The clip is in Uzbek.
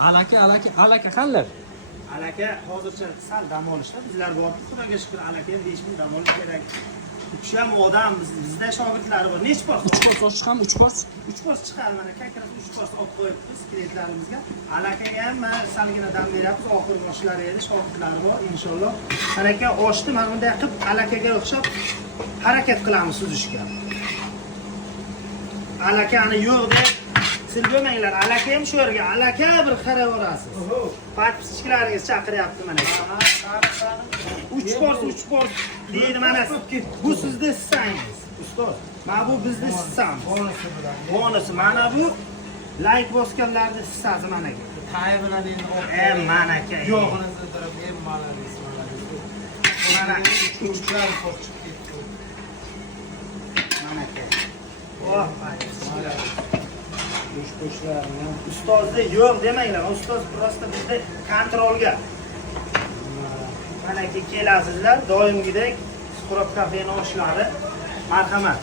Alaka qanday? Alaka hozircha sal dam olishda bizlar bor. Xudoga shukr alaka 5 kun dam olish kerak. U kishi ham odam, bizda shogirdlari bor. Nechta bor? 3 pos chiqam, 3 pos. 3 pos chiqar mana kakras 3 pos olib qo'yibmiz klientlarimizga. Alakaga ham mana salgina dam beryapmiz. Oxir boshlari edi, shogirdlari bor inshaalloh. Alaka oshdi, mana bunday qilib alakaga o'xshab harakat qilamiz suzishga. Alakani yo'q deb silbamanglar. Alaka ham shu yerga, alaka bir qaraverasiz. Podpischilariga chaqiryapti mana. 3 pos deydi mana. Bu sizda sizsangiz, ustoz. Mana bu bizda sizsam. Bonusi mana bu like bosganlarda sizsasi mana. Tay bilan endi mana aka. yo'g'inizni turib mana. Mana uçlar qo'shib ketdi. mana aka. Oh, ustozda yo'q demanglar. Ustoz prosta bizda kontrolga. Mana aka kelasizlar, doimgidek Suqrot kafening oshlari marhamat.